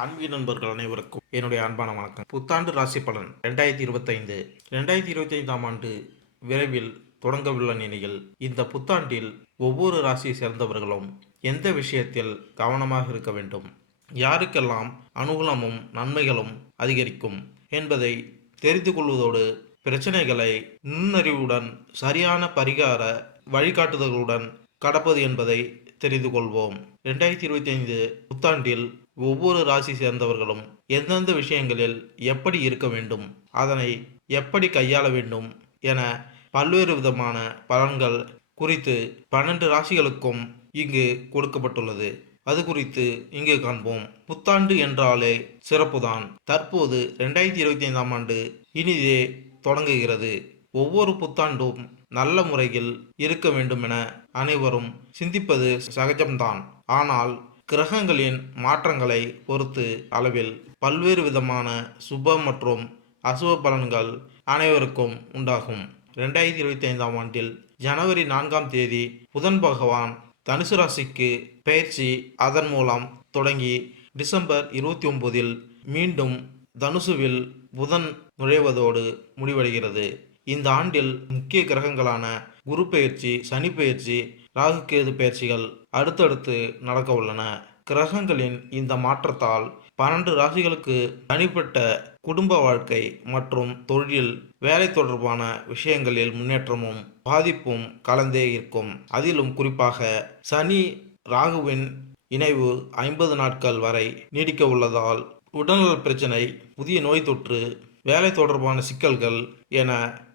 ஆன்மீக நண்பர்கள் அனைவருக்கும் என்னுடைய அன்பான வணக்கம். புத்தாண்டு ராசி பலன் ரெண்டாயிரத்தி இருபத்தைந்து. ரெண்டாயிரத்தி இருபத்தைந்தாம் ஆண்டு விரைவில் தொடங்கவுள்ள நிலையில் இந்த புத்தாண்டில் ஒவ்வொரு ராசியை சேர்ந்தவர்களும் எந்த விஷயத்தில் கவனமாக இருக்க வேண்டும்? யாருக்கெல்லாம் அனுகூலமும் நன்மைகளும் அதிகரிக்கும் என்பதை தெரிந்து கொள்வதோடு பிரச்சனைகளை நுண்ணறிவுடன் சரியான பரிகார வழிகாட்டுதல்களுடன் கடப்பது என்பதை தெரிந்து கொள்வோம். ரெண்டாயிரத்தி இருபத்தி ஐந்து புத்தாண்டில் ஒவ்வொரு ராசி சேர்ந்தவர்களும் எந்தெந்த விஷயங்களில் எப்படி இருக்க வேண்டும் அதனை எப்படி கையாள வேண்டும் என பல்வேறு விதமான பலன்கள் குறித்து பன்னெண்டு ராசிகளுக்கும் இங்கு கொடுக்கப்பட்டுள்ளது. அது குறித்து இங்கு காண்போம். புத்தாண்டு என்றாலே சிறப்புதான். தற்போது ரெண்டாயிரத்தி இருபத்தி ஐந்தாம் ஆண்டு இனிதே தொடங்குகிறது. ஒவ்வொரு புத்தாண்டும் நல்ல முறையில் இருக்க வேண்டும் என அனைவரும் சிந்திப்பது சகஜம்தான். ஆனால் கிரகங்களின் மாற்றங்களை பொறுத்து அளவில் பல்வேறு விதமான சுப மற்றும் அசுப பலன்கள் அனைவருக்கும் உண்டாகும். ரெண்டாயிரத்தி இருபத்தி ஐந்தாம் ஆண்டில் ஜனவரி நான்காம் தேதி புதன் பகவான் தனுசு ராசிக்கு பயிற்சி அதன் மூலம் தொடங்கி டிசம்பர் இருபத்தி ஒன்பதில் மீண்டும் தனுசுவில் புதன் நுழைவதோடு முடிவடைகிறது. இந்த ஆண்டில் முக்கிய கிரகங்களான குரு பெயர்ச்சி சனி பெயர்ச்சி ராகு கேது பயிற்சிகள் அடுத்தடுத்து நடக்க உள்ளன. கிரகங்களின் இந்த மாற்றத்தால் பன்னெண்டு ராசிகளுக்கு தனிப்பட்ட குடும்ப வாழ்க்கை மற்றும் தொழில் வேலை தொடர்பான விஷயங்களில் முன்னேற்றமும் பாதிப்பும் கலந்தே இருக்கும். அதிலும் குறிப்பாக சனி ராகுவின் இணைவு ஐம்பது நாட்கள் வரை நீடிக்க உள்ளதால் உடல்நல பிரச்சனை புதிய நோய் தொற்று வேலை தொடர்பான சிக்கல்கள் என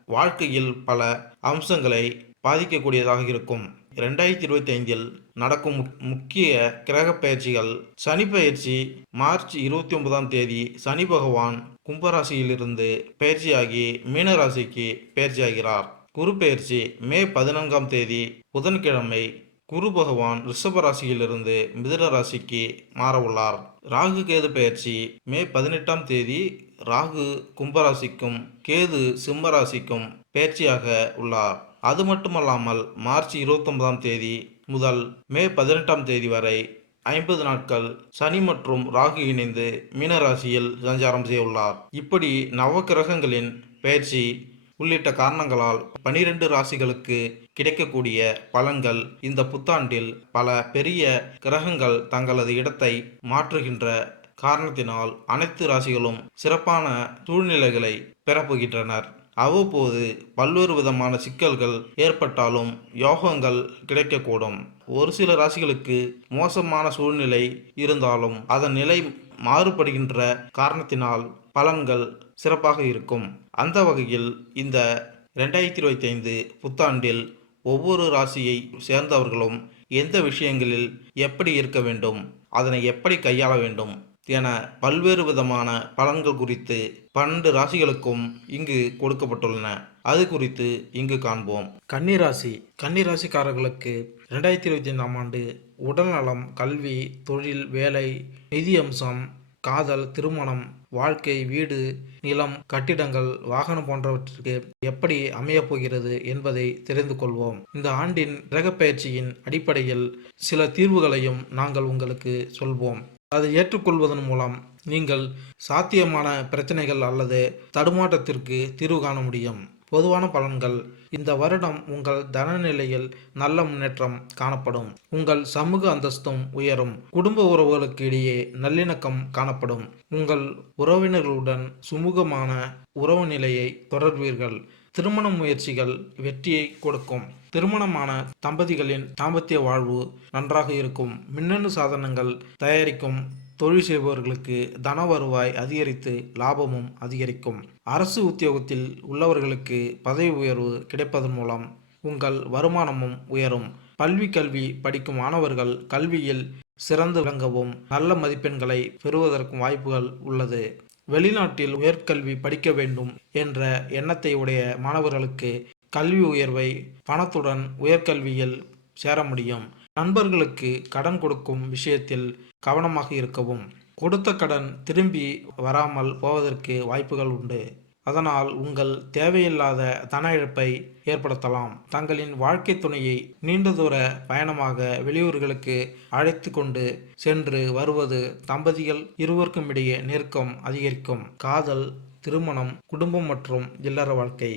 வாழ்க்கையில் பல அம்சங்களை பாதிக்கக்கூடியதாக இருக்கும். ரெண்டாயிரத்தி இருபத்தி ஐந்தில் நடக்கும் முக்- முக்கிய கிரக பயிற்சிகள் சனி பயிற்சி மார்ச் இருபத்தி ஒன்பதாம் தேதி சனி பகவான் கும்பராசியிலிருந்து பயிற்சியாகி மீனராசிக்கு பயிற்சியாகிறார். குரு பயிற்சி மே பதினான்காம் தேதி புதன்கிழமை குரு பகவான் ரிஷப ராசியிலிருந்து மிதுன ராசிக்கு மாறவுள்ளார். ராகு கேது பயிற்சி மே பதினெட்டாம் தேதி ராகு கும்பராசிக்கும் கேது சிம்மராசிக்கும் பேச்சியாக உள்ளார். அது மட்டுமல்லாமல் மார்ச் இருபத்தொன்பதாம் தேதி முதல் மே பதினெட்டாம் தேதி வரை ஐம்பது நாட்கள் சனி மற்றும் ராகு இணைந்து மீனராசியில் சஞ்சாரம் செய்ய உள்ளார் இப்படி நவக்கிரகங்களின் பயிற்சி உள்ளிட்ட காரணங்களால் பனிரெண்டு ராசிகளுக்கு கிடைக்கக்கூடிய பலன்கள் இந்த புத்தாண்டில் பல பெரிய கிரகங்கள் தங்களது இடத்தை மாற்றுகின்ற காரணத்தினால் அனைத்து ராசிகளும் சிறப்பான சூழ்நிலைகளை பெறப்போகின்றனர். அவ்வப்போது பல்வேறு விதமான சிக்கல்கள் ஏற்பட்டாலும் யோகங்கள் கிடைக்கக்கூடும். ஒரு சில ராசிகளுக்கு மோசமான சூழ்நிலை இருந்தாலும் அதன் நிலை மாறுபடுகின்ற காரணத்தினால் பலன்கள் சிறப்பாக இருக்கும். அந்த வகையில் இந்த ரெண்டாயிரத்தி இருபத்தி ஐந்து புத்தாண்டில் ஒவ்வொரு ராசியை சேர்ந்தவர்களும் எந்த விஷயங்களில் எப்படி இருக்க வேண்டும் அதனை எப்படி கையாள வேண்டும் என பல்வேறு விதமான பலன்கள் குறித்து பன்னெண்டு ராசிகளுக்கும் இங்கு கொடுக்கப்பட்டுள்ளன. அது குறித்து இங்கு காண்போம். கன்னிராசி. கன்னிராசிக்காரர்களுக்கு ரெண்டாயிரத்தி இருபத்தி ஐந்தாம் ஆண்டு உடல்நலம் கல்வி தொழில் வேலை நிதி அம்சம் காதல் திருமணம் வாழ்க்கை வீடு நிலம் கட்டிடங்கள் வாகனம் போன்றவற்றிற்கு எப்படி அமையப் போகிறது என்பதை தெரிந்து கொள்வோம். இந்த ஆண்டின் கிரகப்பயிற்சியின் அடிப்படையில் சில தீர்வுகளையும் நாங்கள் உங்களுக்கு சொல்வோம். அதை ஏற்றுக்கொள்வதன் மூலம் நீங்கள் சாத்தியமான பிரச்சனைகள் அல்லது தடுமாற்றத்திற்கு தீர்வு காண முடியும். பொதுவான பலன்கள் இந்த வருடம் உங்கள் தனநிலையில் நல்ல முன்னேற்றம் காணப்படும். உங்கள் சமூக அந்தஸ்தும் உயரும். குடும்ப உறவுகளுக்கு இடையே நல்லிணக்கம் காணப்படும். உங்கள் உறவினர்களுடன் சுமூகமான உறவு நிலையை தொடர்வீர்கள். திருமண முயற்சிகள் வெற்றியை கொடுக்கும். திருமணமான தம்பதிகளின் தாம்பத்திய வாழ்வு நன்றாக இருக்கும். மின்னணு சாதனங்கள் தயாரிக்கும் தொழில் செய்பவர்களுக்கு தன வருவாய் அதிகரித்து லாபமும் அதிகரிக்கும். அரசு உத்தியோகத்தில் உள்ளவர்களுக்கு பதவி உயர்வு கிடைப்பதன் மூலம் உங்கள் வருமானமும் உயரும். பல்வி கல்வி படிக்கும் மாணவர்கள் கல்வியில் சிறந்து விளங்கவும் நல்ல மதிப்பெண்களை பெறுவதற்கும் வாய்ப்புகள் உள்ளது. வெளிநாட்டில் உயர்கல்வி படிக்க வேண்டும் என்ற எண்ணத்தை உடைய மாணவர்களுக்கு கல்வி உயர்வை பணத்துடன் உயர்கல்வியில் சேர முடியும். நண்பர்களுக்கு கடன் கொடுக்கும் விஷயத்தில் கவனமாக இருக்கவும். கொடுத்த கடன் திரும்பி வராமல் போவதற்கு வாய்ப்புகள் உண்டு. அதனால் உங்கள் தேவையில்லாத தன இழப்பை ஏற்படுத்தலாம். தங்களின் வாழ்க்கை துணையை நீண்ட தூர பயணமாக வெளியூர்களுக்கு அழைத்து கொண்டு சென்று வருவது தம்பதிகள் இருவருக்கும் இடையே நெருக்கம் அதிகரிக்கும். காதல் திருமணம் குடும்பம் மற்றும் இல்லற வாழ்க்கை.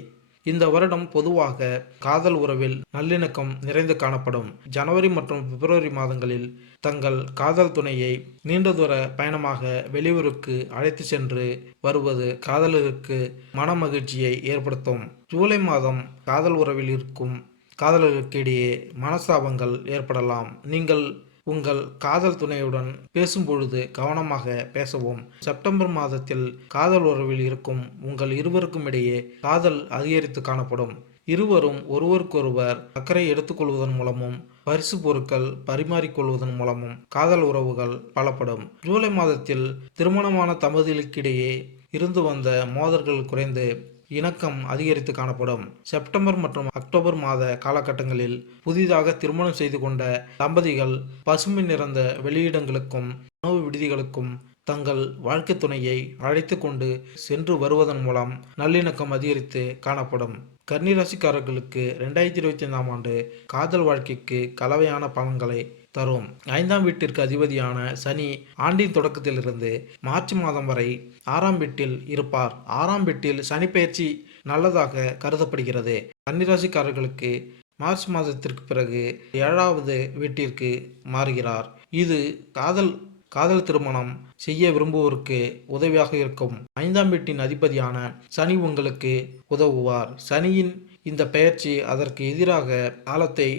இந்த வருடம் பொதுவாக காதல் உறவில் நல்லிணக்கம் நிறைந்து காணப்படும். ஜனவரி மற்றும் பிப்ரவரி மாதங்களில் தங்கள் காதல் துணையை நீண்ட தூர பயணமாக வெளியூருக்கு அழைத்து சென்று வருவது காதலருக்கு மன மகிழ்ச்சியை ஏற்படுத்தும். ஜூலை மாதம் காதல் உறவில் இருக்கும் காதலர்களுக்கிடையே மனஸ்தாபங்கள் ஏற்படலாம். நீங்கள் உங்கள் காதல் துணையுடன் பேசும்பொழுது கவனமாக பேசவும். செப்டம்பர் மாதத்தில் காதல் உறவில் இருக்கும் உங்கள் இருவருக்கும் இடையே காதல் அதிகரித்து காணப்படும். இருவரும் ஒருவருக்கொருவர் அக்கறை எடுத்துக்கொள்வதன் மூலமும் பரிசு பொருட்கள் பரிமாறிக்கொள்வதன் மூலமும் காதல் உறவுகள் பலப்படும். ஜூலை மாதத்தில் திருமணமான தம்பதிகளுக்கிடையே இருந்து வந்த மோதல்கள் குறைந்து இணக்கம் அதிகரித்து காணப்படும். செப்டம்பர் மற்றும் அக்டோபர் மாத காலகட்டங்களில் புதிதாக திருமணம் செய்து கொண்ட தம்பதிகள் பசுமை நிறந்த வெளியிடங்களுக்கும் உணவு விடுதிகளுக்கும் தங்கள் வாழ்க்கை துணையை அழைத்து கொண்டு சென்று வருவதன் மூலம் நல்லிணக்கம் அதிகரித்து காணப்படும். கன்னிராசிக்காரர்களுக்கு ரெண்டாயிரத்தி இருபத்தி ஐந்தாம் ஆண்டு காதல் வாழ்க்கைக்கு கலவையான பலன்களை தரும். ஐந்தாம் வீட்டிற்கு அதிபதியான சனி ஆண்டின் தொடக்கத்திலிருந்து மார்ச் மாதம் வரை ஆறாம் வீட்டில் இருப்பார். ஆறாம் வீட்டில் சனி பயிற்சி நல்லதாக கருதப்படுகிறது. கன்னிராசிக்காரர்களுக்கு மார்ச் மாதத்திற்கு பிறகு ஏழாவது வீட்டிற்கு மாறுகிறார். இது காதல் காதல் திருமணம் செய்ய விரும்புவோருக்கு உதவியாக இருக்கும். ஐந்தாம் வீட்டின் அதிபதியான சனி உங்களுக்கு உதவுவார். சனியின் இந்த பெயர்ச்சி அதற்கு எதிராக காலத்தை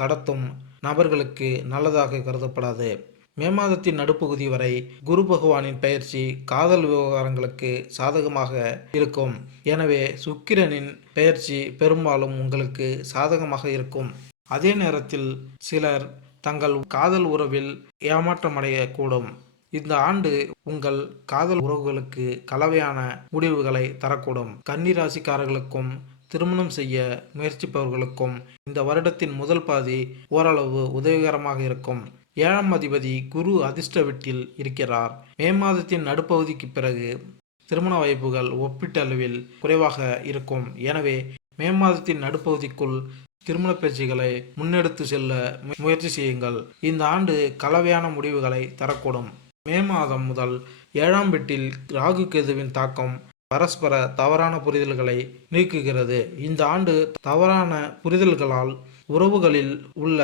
கடத்தும் நபர்களுக்கு நல்லதாக கருதப்படாது. மே மாதத்தின் நடுப்பகுதி வரை குரு பகவானின் பெயர்ச்சி காதல் விவகாரங்களுக்கு சாதகமாக இருக்கும். எனவே சுக்கிரனின் பெயர்ச்சி பெரும்பாலும் உங்களுக்கு சாதகமாக இருக்கும். அதே நேரத்தில் சிலர் தங்கள் காதல் உறவில் ஏமாற்றமடையக்கூடும். இந்த ஆண்டு உங்கள் காதல் உறவுகளுக்கு கலவையான முடிவுகளை தரக்கூடும். கன்னிராசிக்காரர்களுக்கும் திருமணம் செய்ய முயற்சிப்பவர்களுக்கும் இந்த வருடத்தின் முதல் பாதி ஓரளவு உதவிகரமாக இருக்கும். ஏழாம் அதிபதி குரு அதிர்ஷ்ட வீட்டில் இருக்கிறார். மே மாதத்தின் நடுப்பகுதிக்கு பிறகு திருமண வாய்ப்புகள் ஒப்பீட்டளவில் குறைவாக இருக்கும். எனவே மே மாதத்தின் நடுப்பகுதிக்குள் திருமண பேச்சுகளை முன்னெடுத்து செல்ல மு- முயற்சி செய்யுங்கள். இந்த ஆண்டு கலவையான முடிவுகளை தரக்கூடும். மே மாதம் முதல் ஏழாம் வீட்டில் ராகு கேதுவின் தாக்கம் பரஸ்பர தவறான புரிதல்களை நீக்குகிறது. இந்த ஆண்டு தவறான புரிதல்களால் உறவுகளில் உள்ள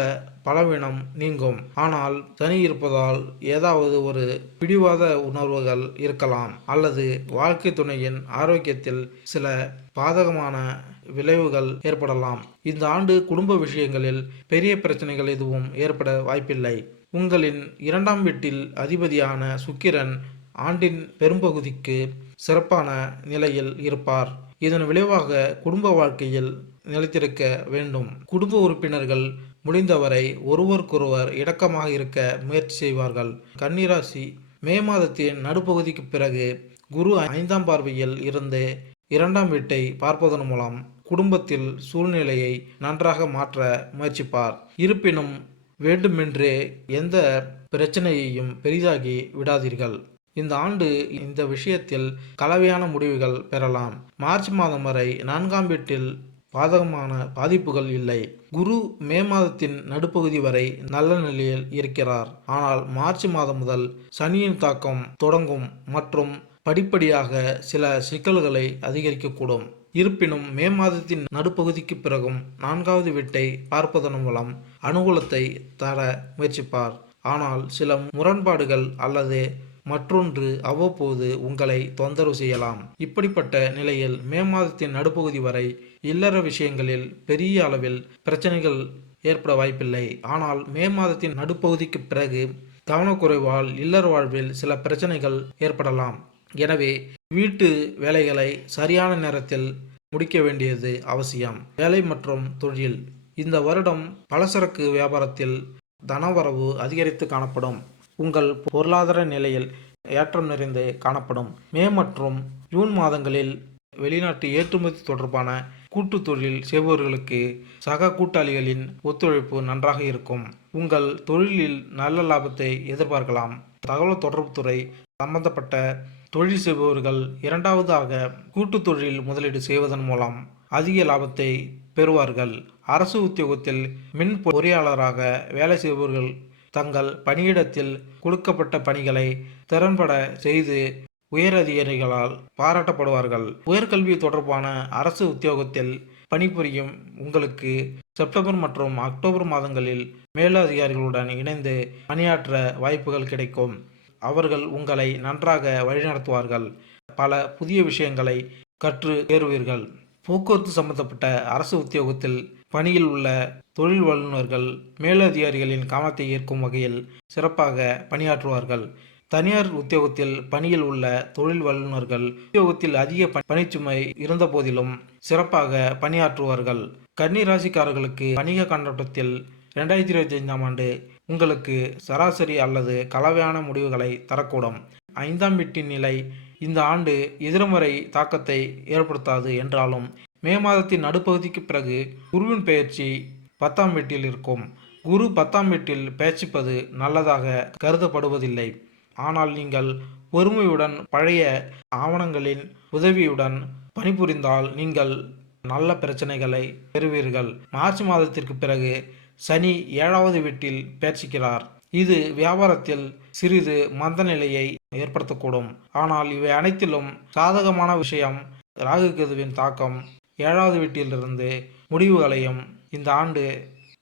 பலவீனம் நீங்கும். ஆனால் தனி இருப்பதால் ஏதாவது ஒரு பிடிவாத உணர்வுகள் இருக்கலாம். அல்லது வாழ்க்கை துணையின் ஆரோக்கியத்தில் சில பாதகமான விளைவுகள் ஏற்படலாம். இந்த ஆண்டு குடும்ப விஷயங்களில் பெரிய பிரச்சனைகள் எதுவும் ஏற்பட வாய்ப்பில்லை. உங்களின் இரண்டாம் வீட்டில் அதிபதியான சுக்கிரன் ஆண்டின் பெரும்பகுதிக்கு சிறப்பான நிலையில் இருப்பார். இதன் விளைவாக குடும்ப வாழ்க்கையில் நிலைத்திருக்க வேண்டும். குடும்ப உறுப்பினர்கள் முடிந்தவரை ஒருவருக்கொருவர் இடக்கமாக இருக்க முயற்சி செய்வார்கள். கன்னிராசி மே மாதத்தின் நடுப்பகுதிக்கு பிறகு குரு ஐந்தாம் பார்வையில் இருந்து இரண்டாம் வீட்டை பார்ப்பதன் மூலம் குடும்பத்தில் சூழ்நிலையை நன்றாக மாற்ற முயற்சிப்பார். இருப்பினும் வேண்டுமென்றே எந்த பிரச்சனையையும் பெரிதாகி விடாதீர்கள். இந்த ஆண்டு இந்த விஷயத்தில் கலவையான முடிவுகள் பெறலாம். மார்ச் மாதம் வரை நான்காம் வீட்டில் பாதகமான பாதிப்புகள் இல்லை. குரு மே மாதத்தின் நடுப்பகுதி வரை நல்ல நிலையில் இருக்கிறார். ஆனால் மார்ச் மாதம் முதல் சனியின் தாக்கம் தொடங்கும் மற்றும் படிப்படியாக சில சிக்கல்களை அதிகரிக்கக்கூடும். இருப்பினும் மே மாதத்தின் நடுப்பகுதிக்கு பிறகும் நான்காவது வீட்டை பார்ப்பதன் மூலம் அனுகூலத்தை தர முயற்சிப்பார். ஆனால் சில முரண்பாடுகள் அல்லது மற்றொன்று அவ்வப்போது உங்களை தொந்தரவு செய்யலாம். இப்படிப்பட்ட நிலையில் மே மாதத்தின் நடுப்பகுதி வரை இல்லற விஷயங்களில் பெரிய அளவில் பிரச்சனைகள் ஏற்பட வாய்ப்பில்லை. ஆனால் மே மாதத்தின் நடுப்பகுதிக்கு பிறகு கவனக்குறைவால் இல்லற வாழ்வில் சில பிரச்சனைகள் ஏற்படலாம். எனவே வீட்டு வேலைகளை சரியான நேரத்தில் முடிக்க வேண்டியது அவசியம். வேலை மற்றும் தொழில். இந்த வருடம் பலசரக்கு வியாபாரத்தில் தனவரவு அதிகரித்து காணப்படும். உங்கள் பொருளாதார நிலையில் ஏற்றம் நிறைந்து காணப்படும். மே மற்றும் ஜூன் மாதங்களில் வெளிநாட்டு ஏற்றுமதி தொடர்பான கூட்டு தொழில் செய்பவர்களுக்கு சக கூட்டாளிகளின் ஒத்துழைப்பு நன்றாக இருக்கும். உங்கள் தொழிலில் நல்ல லாபத்தை எதிர்பார்க்கலாம். தகவல் தொடர்புத்துறை சம்பந்தப்பட்ட தொழில் செய்பவர்கள் இரண்டாவதாக கூட்டு தொழில் முதலீடு செய்வதன் மூலம் அதிக லாபத்தை பெறுவார்கள். அரசு உத்தியோகத்தில் மின் பொறியாளராக வேலை செய்பவர்கள் தங்கள் பணியிடத்தில் கொடுக்கப்பட்ட பணிகளை திறன்பட செய்து உயரதிகாரிகளால் பாராட்டப்படுவார்கள். உயர்கல்வி தொடர்பான அரசு உத்தியோகத்தில் பணிபுரியும் உங்களுக்கு செப்டம்பர் மற்றும் அக்டோபர் மாதங்களில் மேலதிகாரிகளுடன் இணைந்து பணியாற்ற வாய்ப்புகள் கிடைக்கும். அவர்கள் உங்களை நன்றாக வழிநடத்துவார்கள். பல புதிய விஷயங்களை கற்று ஏறுவீர்கள் போக்குவரத்து சம்பந்தப்பட்ட அரசு உத்தியோகத்தில் பணியில் உள்ள தொழில் வல்லுநர்கள் மேலதிகாரிகளின் கவனத்தை ஈர்க்கும் வகையில் சிறப்பாக பணியாற்றுவார்கள். தனியார் உத்தியோகத்தில் பணியில் உள்ள தொழில் வல்லுநர்கள் உத்தியோகத்தில் அதிக பணிச்சுமை இருந்த போதிலும் சிறப்பாக பணியாற்றுவார்கள். கன்னி ராசிக்காரர்களுக்கு வணிக கண்ணோட்டத்தில் ரெண்டாயிரத்தி இருபத்தி ஐந்தாம் ஆண்டு உங்களுக்கு சராசரி அல்லது கலவையான முடிவுகளை தரக்கூடும். ஐந்தாம் வீட்டின் நிலை இந்த ஆண்டு எதிர்மறை தாக்கத்தை ஏற்படுத்தாது என்றாலும் மே மாதத்தின் நடுப்பகுதிக்கு பிறகு குருவின் பெயர்ச்சி பத்தாம் வீட்டில் இருக்கும். குரு பத்தாம் வீட்டில் பெயர்ச்சிப்பது நல்லதாக கருதப்படுவதில்லை. ஆனால் நீங்கள் பொறுமையுடன் பழைய ஆவணங்களின் உதவியுடன் பணிபுரிந்தால் நீங்கள் நல்ல பிரச்சனைகளை பெறுவீர்கள். மார்ச் மாதத்திற்கு பிறகு சனி ஏழாவது வீட்டில் பேர்ச்சிக்கிறார் இது வியாபாரத்தில் சிறிது மந்த நிலையை ஏற்படுத்தக்கூடும். ஆனால் இவை அனைத்திலும் சாதகமான விஷயம் ராகு கேதுவின் தாக்கம். ஏழாவது வீட்டிலிருந்து முடிவுகளையும் இந்த ஆண்டு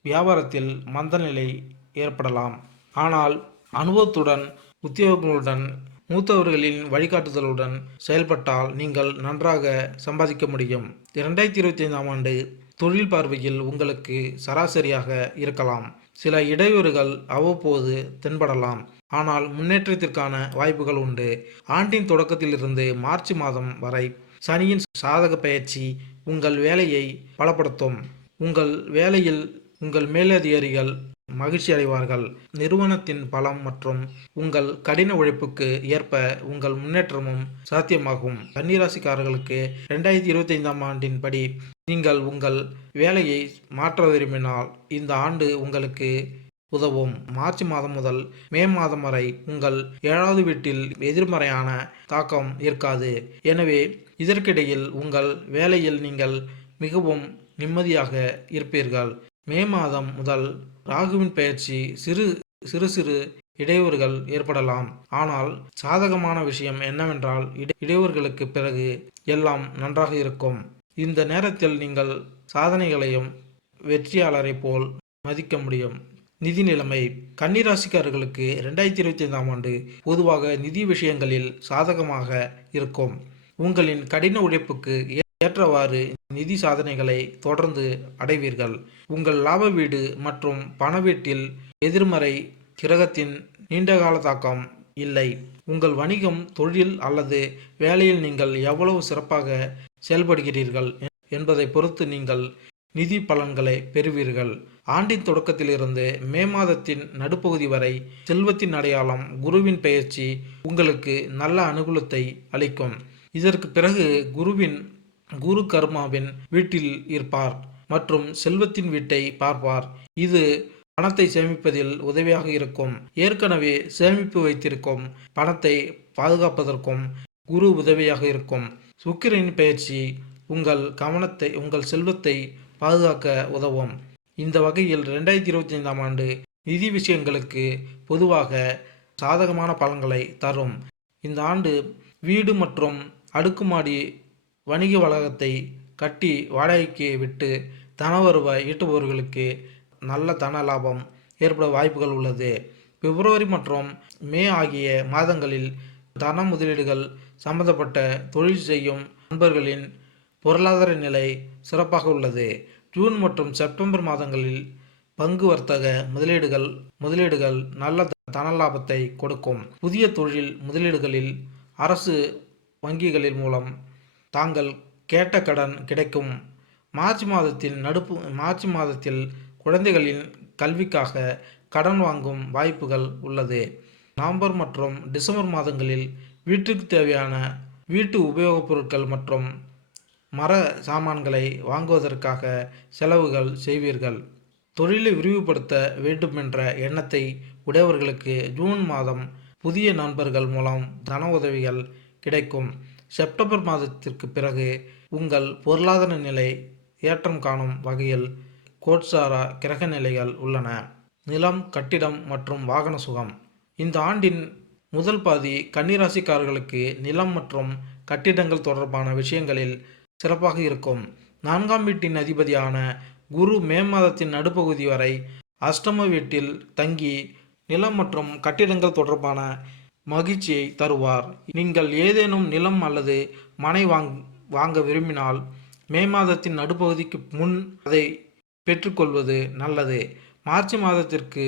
வியாபாரத்தில் மந்த நிலை ஏற்படலாம். ஆனால் அனுபவத்துடன் உத்தியோகங்களுடன் மூத்தவர்களின் வழிகாட்டுதலுடன் செயல்பட்டால் நீங்கள் நன்றாக சம்பாதிக்க முடியும். இரண்டாயிரத்தி இருபத்தி ஐந்தாம் ஆண்டு தொழில் பார்வையில் உங்களுக்கு சராசரியாக இருக்கலாம். சில இடையூறுகள் அவ்வப்போது தென்படலாம். ஆனால் முன்னேற்றத்திற்கான வாய்ப்புகள் உண்டு. ஆண்டின் தொடக்கத்திலிருந்து மார்ச் மாதம் வரை சனியின் சாதக பயிற்சி உங்கள் வேலையை பலப்படுத்தும். உங்கள் வேலையில் உங்கள் மேலதிகாரிகள் மகிழ்ச்சி அடைவார்கள். நிறுவனத்தின் பலம் மற்றும் உங்கள் கடின உழைப்புக்கு ஏற்ப உங்கள் முன்னேற்றமும் சாத்தியமாகும். கன்னிராசிக்காரர்களுக்கு ரெண்டாயிரத்தி இருபத்தி ஐந்தாம் ஆண்டின் படி நீங்கள் உங்கள் வேலையை மாற்ற விரும்பினால் இந்த ஆண்டு உங்களுக்கு உதவும். மார்ச் மாதம் முதல் மே மாதம் வரை உங்கள் ஏழாவது வீட்டில் எதிர்மறையான தாக்கம் இருக்காது. எனவே இதற்கிடையில் உங்கள் வேலையில் நீங்கள் மிகவும் நிம்மதியாக இருப்பீர்கள். மே மாதம் முதல் ராகுவின் பயிற்சி சிறு சிறு சிறு இடையூறுகள் ஏற்படலாம். ஆனால் சாதகமான விஷயம் என்னவென்றால் இடையூறுகளுக்கு பிறகு எல்லாம் நன்றாக இருக்கும். இந்த நேரத்தில் நீங்கள் சாதனைகளையும் வெற்றியாளரை போல் மதிக்க முடியும். நிதி நிலைமை. கன்னிராசிக்காரர்களுக்கு ரெண்டாயிரத்தி இருபத்தி ஐந்தாம் ஆண்டு பொதுவாக நிதி விஷயங்களில் சாதகமாக இருக்கும். உங்களின் கடின உழைப்புக்கு ஏ- ஏற்றவாறு நிதி சாதனைகளை தொடர்ந்து அடைவீர்கள். உங்கள் லாப வீடு மற்றும் பண வீட்டில் எதிர்மறை கிரகத்தின் நீண்டகால தாக்கம் இல்லை. உங்கள் வணிகம் தொழில் அல்லது வேலையில் நீங்கள் எவ்வளவு சிறப்பாக செயல்படுகிறீர்கள் என்பதை பொறுத்து நீங்கள் நிதி பலன்களை பெறுவீர்கள். ஆண்டின் தொடக்கத்திலிருந்து மே மாதத்தின் நடுப்பகுதி வரை செல்வத்தின் அடையாளம் குருவின் பெயர்ச்சி உங்களுக்கு நல்ல அனுகூலத்தை அளிக்கும். இதற்கு பிறகு குருவின் குரு கர்மாவின் வீட்டில் இருப்பார் மற்றும் செல்வத்தின் வீட்டை பார்ப்பார். இது பணத்தை சேமிப்பதில் உதவியாக இருக்கும். ஏற்கனவே சேமிப்பு வைத்திருக்கும் பணத்தை பாதுகாப்பதற்கும் குரு உதவியாக இருக்கும். சுக்கிரனின் பயிற்சி உங்கள் கவனத்தை உங்கள் செல்வத்தை பாதுகாக்க உதவும். இந்த வகையில் ரெண்டாயிரத்தி இருபத்தி ஐந்தாம் ஆண்டு நிதி விஷயங்களுக்கு பொதுவாக சாதகமான பலன்களை தரும். இந்த ஆண்டு வீடு மற்றும் அடுக்குமாடி வணிக வளாகத்தை கட்டி வாடகைக்கு விட்டு தன வருவாய் ஈட்டுபவர்களுக்கு நல்ல தன லாபம் ஏற்பட வாய்ப்புகள் உள்ளது. பிப்ரவரி மற்றும் மே ஆகிய மாதங்களில் தன முதலீடுகள் சம்பந்தப்பட்ட தொழில் செய்யும் நண்பர்களின் பொருளாதார நிலை சிறப்பாக உள்ளது. ஜூன் மற்றும் செப்டம்பர் மாதங்களில் பங்கு வர்த்தக முதலீடுகள் முதலீடுகள் நல்ல தன லாபத்தை கொடுக்கும். புதிய தொழில் முதலீடுகளில் அரசு வங்கிகளின் மூலம் தாங்கள் கேட்ட கடன் கிடைக்கும். மார்ச் மாதத்தில் நடுப்பு மார்ச் மாதத்தில் குழந்தைகளின் கல்விக்காக கடன் வாங்கும் வாய்ப்புகள் உள்ளது. நவம்பர் மற்றும் டிசம்பர் மாதங்களில் வீட்டுக்கு தேவையான வீட்டு உபயோகப் பொருட்கள் மற்றும் மர சாமான்களை வாங்குவதற்காக செலவுகள் செய்வீர்கள். தொழிலை விரிவுபடுத்த வேண்டுமென்ற எண்ணத்தை உடையவர்களுக்கு ஜூன் மாதம் புதிய நண்பர்கள் மூலம் தன உதவிகள் கிடைக்கும். செப்டம்பர் மாதத்திற்கு பிறகு உங்கள் பொருளாதார நிலை ஏற்றம் காணும் வகையில் கோட்சாரா கிரக நிலைகள் உள்ளன. நிலம் கட்டிடம் மற்றும் வாகன சுகம். இந்த ஆண்டின் முதல் பாதி கன்னிராசிக்காரர்களுக்கு நிலம் மற்றும் கட்டிடங்கள் தொடர்பான விஷயங்களில் சிறப்பாக இருக்கும். நான்காம் வீட்டின் அதிபதியான குரு மே மாதத்தின் நடுப்பகுதி வரை அஷ்டம வீட்டில் தங்கி நிலம் மற்றும் கட்டிடங்கள் தொடர்பான மகிழ்ச்சியை தருவார். நீங்கள் ஏதேனும் நிலம் அல்லது மனை வாங் வாங்க விரும்பினால் மே மாதத்தின் நடுப்பகுதிக்கு முன் அதை பெற்றுக்கொள்வது நல்லது. மார்ச் மாதத்திற்கு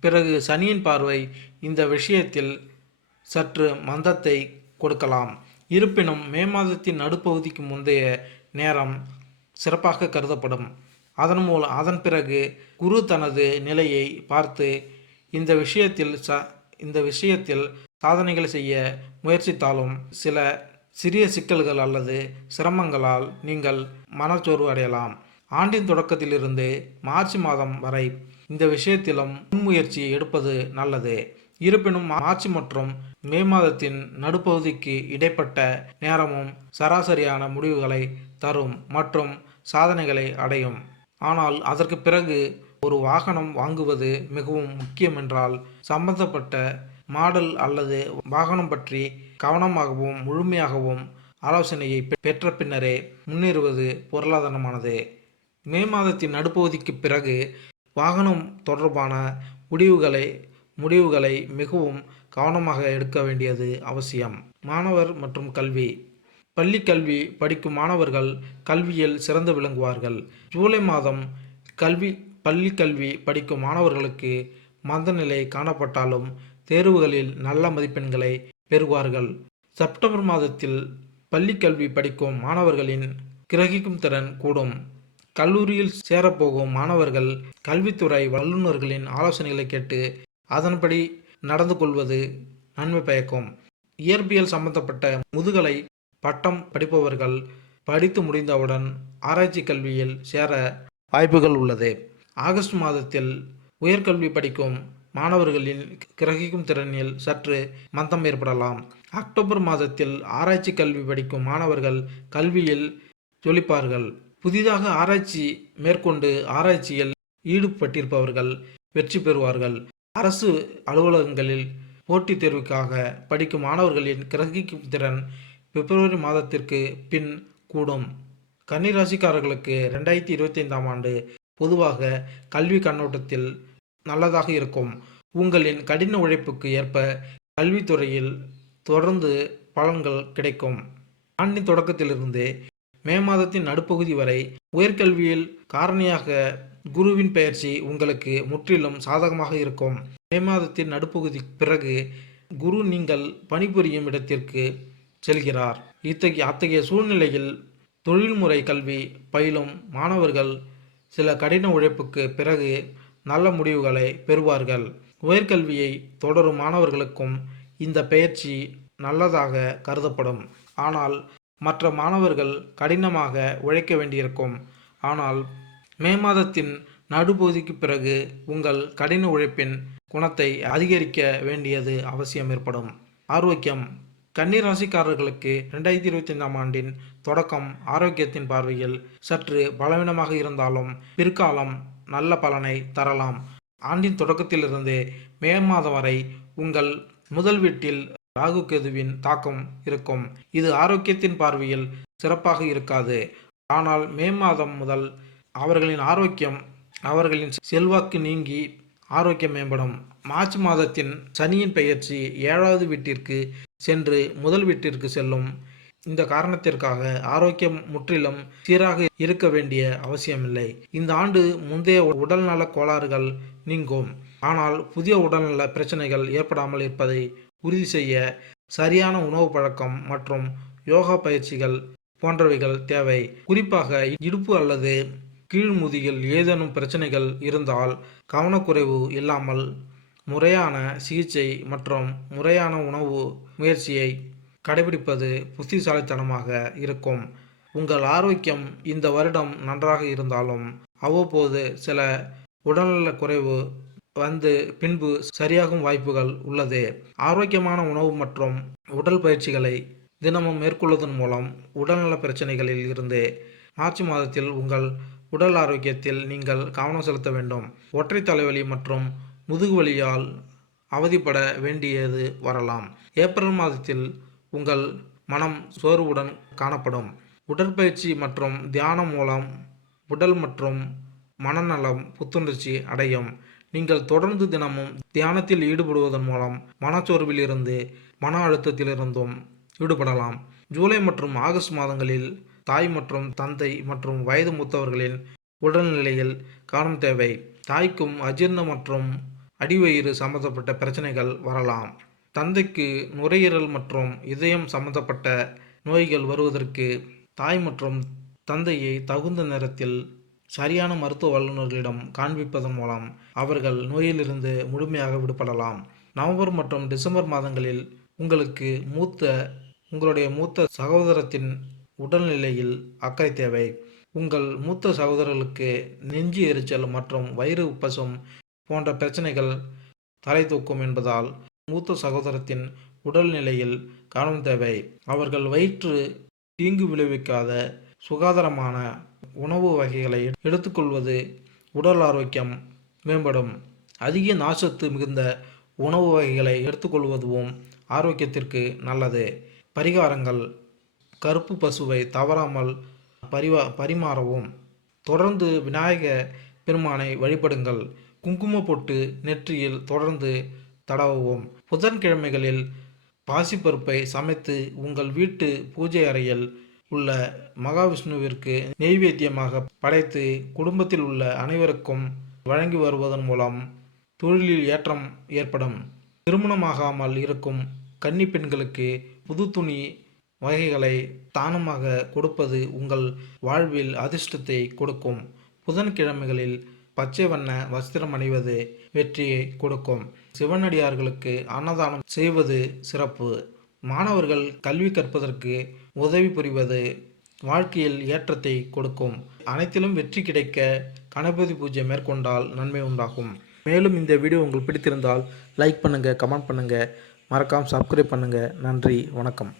பிறகு சனியின் பார்வை இந்த விஷயத்தில் சற்று மந்தத்தை கொடுக்கலாம். இருப்பினும் மே மாதத்தின் நடுப்பகுதிக்கு முந்தைய நேரம் சிறப்பாக கருதப்படும். அதன் மூலம் அதன் பிறகு குரு தனது நிலையை பார்த்து இந்த விஷயத்தில் ச இந்த விஷயத்தில் சாதனைகள் செய்ய முயற்சித்தாலும் சில சிறிய சிக்கல்கள் அல்லது சிரமங்களால் நீங்கள் மனச்சோர்வு அடையலாம். ஆண்டின் தொடக்கத்திலிருந்து மார்ச் மாதம் வரை இந்த விஷயத்திலும் முன்முயற்சி எடுப்பது நல்லது. இருப்பினும் மார்ச் மற்றும் மே மாதத்தின் நடுப்பகுதிக்கு இடைப்பட்ட நேரமும் சராசரியான முடிவுகளை தரும் மற்றும் சாதனைகளை அடையும். ஆனால் அதற்கு பிறகு ஒரு வாகனம் வாங்குவது மிகவும் முக்கியம் என்றால் சம்பந்தப்பட்ட மாடல் அல்லது வாகனம் பற்றி கவனமாகவும் முழுமையாகவும் ஆலோசனையை பெற்ற பின்னரே முன்னேறுவது பொருளாதாரமானது. மே மாதத்தின் நடுப்பகுதிக்கு பிறகு வாகனம் தொடர்பான முடிவுகளை முடிவுகளை மிகவும் கவனமாக எடுக்க வேண்டியது அவசியம். மாணவர் மற்றும் கல்வி. பள்ளி கல்வி படிக்கும் மாணவர்கள் கல்வியில் சிறந்து விளங்குவார்கள். ஜூலை மாதம் கல்வி பள்ளி கல்வி படிக்கும் மாணவர்களுக்கு மந்தநிலை காணப்பட்டாலும் தேர்வுகளில் நல்ல மதிப்பெண்களை பெறுவார்கள். செப்டம்பர் மாதத்தில் பள்ளி கல்வி படிக்கும் மாணவர்களின் கிரகிக்கும் திறன் கூடும். கல்லூரியில் சேரப்போகும் மாணவர்கள் கல்வித்துறை வல்லுநர்களின் ஆலோசனைகளை கேட்டு அதன்படி நடந்து கொள்வது நன்மை பயக்கும். இயற்பியல் சம்பந்தப்பட்ட முதுகலை பட்டம் படிப்பவர்கள் படித்து முடிந்தவுடன் ஆராய்ச்சி கல்வியில் சேர வாய்ப்புகள் உள்ளது. ஆகஸ்ட் மாதத்தில் உயர்கல்வி படிக்கும் மாணவர்களின் கிரகிக்கும் திறனில் சற்று மந்தம் ஏற்படலாம். அக்டோபர் மாதத்தில் ஆராய்ச்சி கல்வி படிக்கும் மாணவர்கள் கல்வியில் ஜொலிப்பார்கள். புதிதாக ஆராய்ச்சி மேற்கொண்டு ஆராய்ச்சியில் ஈடுபட்டிருப்பவர்கள் வெற்றி பெறுவார்கள். அரசு அலுவலகங்களில் போட்டித் தேர்வுக்காக படிக்கும் மாணவர்களின் கிரகிக்கும் திறன் பிப்ரவரி மாதத்திற்கு பின் கூடும். கன்னிராசிக்காரர்களுக்கு ரெண்டாயிரத்தி இருபத்தி ஐந்தாம் ஆண்டு பொதுவாக கல்வி கண்ணோட்டத்தில் நல்லதாக இருக்கும். உங்களின் கடின உழைப்புக்கு ஏற்ப கல்வித்துறையில் தொடர்ந்து பலன்கள் கிடைக்கும். ஆண்டின் தொடக்கத்திலிருந்து மே மாதத்தின் நடுப்பகுதி வரை உயர்கல்வியில் காரணியாக குருவின் பெயர்ச்சி உங்களுக்கு முற்றிலும் சாதகமாக இருக்கும். மே மாதத்தின் நடுப்பகுதி பிறகு குரு நீங்கள் பணிபுரியும் இடத்திற்கு செல்கிறார். இத்தகைய அத்தகைய சூழ்நிலையில் தொழில்முறை கல்வி பயிலும் மாணவர்கள் சில கடின உழைப்புக்கு பிறகு நல்ல முடிவுகளை பெறுவார்கள். உயர்கல்வியை தொடரும் மாணவர்களுக்கும் இந்த பயிற்சி நல்லதாக கருதப்படும். ஆனால் மற்ற மாணவர்கள் கடினமாக உழைக்க வேண்டியிருக்கும். ஆனால் மே மாதத்தின் நடுப்பகுதிக்கு பிறகு உங்கள் கடின உழைப்பின் குணத்தை அதிகரிக்க வேண்டியது அவசியம் ஏற்படும். ஆரோக்கியம். கன்னிராசிக்காரர்களுக்கு ரெண்டாயிரத்தி இருபத்தி ஐந்தாம் ஆண்டின் தொடக்கம் ஆரோக்கியத்தின் பார்வையில் சற்று பலவீனமாக இருந்தாலும் பிற்காலம் நல்ல பலனை தரலாம். ஆண்டின் தொடக்கத்திலிருந்து மே மாதம் வரை உங்கள் முதல் வீட்டில் ராகு கேதுவின் தாக்கம் இருக்கும். இது ஆரோக்கியத்தின் பார்வையில் சிறப்பாக இருக்காது. ஆனால் மே மாதம் முதல் அவர்களின் ஆரோக்கியம் அவர்களின் செல்வாக்கு நீங்கி ஆரோக்கியம் மேம்படும். மார்ச் மாதத்தின் சனியின் பெயர்ச்சி ஏழாவது வீட்டிற்கு சென்று முதல் வீட்டிற்கு செல்லும். இந்த காரணத்திற்காக ஆரோக்கியம் முற்றிலும் சீராக இருக்க வேண்டிய அவசியமில்லை. இந்த ஆண்டு முந்தைய உடல்நல கோளாறுகள் நீங்கும். ஆனால் புதிய உடல்நல பிரச்சனைகள் ஏற்படாமல் இருப்பதை உறுதி செய்ய சரியான உணவு பழக்கம் மற்றும் யோகா பயிற்சிகள் போன்றவைகள் தேவை. குறிப்பாக இடுப்பு அல்லது கீழ்முதியில் ஏதேனும் பிரச்சனைகள் இருந்தால் கவனக்குறைவு இல்லாமல் முறையான சிகிச்சை மற்றும் முறையான உணவு முயற்சியை கடைபிடிப்பது புத்திசாலித்தனமாக இருக்கும். உங்கள் ஆரோக்கியம் இந்த வருடம் நன்றாக இருந்தாலும் அவ்வப்போது சில உடல்நல குறைவு வந்து பின்பு சரியாகும் வாய்ப்புகள் உள்ளது. ஆரோக்கியமான உணவு மற்றும் உடல் பயிற்சிகளை தினமும் மேற்கொள்வதன் மூலம் உடல்நல பிரச்சனைகளில் இருந்து மார்ச் மாதத்தில் உங்கள் உடல் ஆரோக்கியத்தில் நீங்கள் கவனம் செலுத்த வேண்டும். ஒற்றை தலைவலி மற்றும் முதுகுவலியால் அவதிப்பட வேண்டியது வரலாம். ஏப்ரல் மாதத்தில் உங்கள் மனம் சோர்வுடன் காணப்படும். உடற்பயிற்சி மற்றும் தியானம் மூலம் உடல் மற்றும் மனநலம் புத்துணர்ச்சி அடையும். நீங்கள் தொடர்ந்து தினமும் தியானத்தில் ஈடுபடுவதன் மூலம் மனச்சோர்விலிருந்து மன அழுத்தத்திலிருந்தும் ஈடுபடலாம். ஜூலை மற்றும் ஆகஸ்ட் மாதங்களில் தாய் மற்றும் தந்தை மற்றும் வயது மூத்தவர்களின் உடல்நிலையில் கவனம் தேவை. தாய்க்கும் அஜீர்ணம் மற்றும் அடிவயிறு சம்பந்தப்பட்ட பிரச்சனைகள் வரலாம். தந்தைக்கு நுரையீரல் மற்றும் இதயம் சம்பந்தப்பட்ட நோய்கள் வருவதற்கு தாய் மற்றும் தந்தையை தகுந்த நேரத்தில் சரியான மருத்துவ வல்லுநர்களிடம் காண்பிப்பதன் மூலம் அவர்கள் நோயிலிருந்து முழுமையாக விடுபடலாம். நவம்பர் மற்றும் டிசம்பர் மாதங்களில் உங்களுக்கு மூத்த உங்களுடைய மூத்த சகோதரத்தின் உடல்நிலையில் அக்கறை தேவை. உங்கள் மூத்த சகோதரர்களுக்கு நெஞ்சு எரிச்சல் மற்றும் வயிறு உப்பசம் போன்ற பிரச்சனைகள் தலை தூக்கும் என்பதால் மூத்த சகோதரத்தின் உடல்நிலையில் கவனம் தேவை. அவர்கள் வயிற்று தீங்கு விளைவிக்காத சுகாதாரமான உணவு வகைகளை எடுத்துக்கொள்வது உடல் ஆரோக்கியம் மேம்படும். அதிக நாசத்து மிகுந்த உணவு வகைகளை எடுத்துக்கொள்வதும் ஆரோக்கியத்திற்கு நல்லது. பரிகாரங்கள் கருப்பு பசுவை தவறாமல் பரிவா பரிமாறவும். தொடர்ந்து விநாயக பெருமானை வழிபடுங்கள். குங்கும பொட்டு நெற்றியில் தொடர்ந்து தடவவும். புதன்கிழமைகளில் பாசிப்பருப்பை சமைத்து உங்கள் வீட்டு பூஜை அறையில் உள்ள மகாவிஷ்ணுவிற்கு நெய்வேத்தியமாக படைத்து குடும்பத்தில் உள்ள அனைவருக்கும் வழங்கி வருவதன் மூலம் தொழிலில் ஏற்றம் ஏற்படும். திருமணமாகாமல் இருக்கும் கன்னி பெண்களுக்கு புது துணி வகைகளை தானமாக கொடுப்பது உங்கள் வாழ்வில் அதிர்ஷ்டத்தை கொடுக்கும். புதன்கிழமைகளில் பச்சை வண்ண வஸ்திரம் அணிவது வெற்றியை கொடுக்கும். சிவனடியார்களுக்கு அன்னதானம் செய்வது சிறப்பு. மாணவர்கள் கல்வி கற்பதற்கு உதவி புரிவது வாழ்க்கையில் ஏற்றத்தை கொடுக்கும். அனைத்திலும் வெற்றி கிடைக்க கணபதி பூஜை மேற்கொண்டால் நன்மை உண்டாகும். மேலும் இந்த வீடியோ உங்களுக்கு பிடித்திருந்தால் லைக் பண்ணுங்கள் கமெண்ட் பண்ணுங்கள் மறக்காமல் சப்ஸ்கிரைப் பண்ணுங்கள் நன்றி வணக்கம்.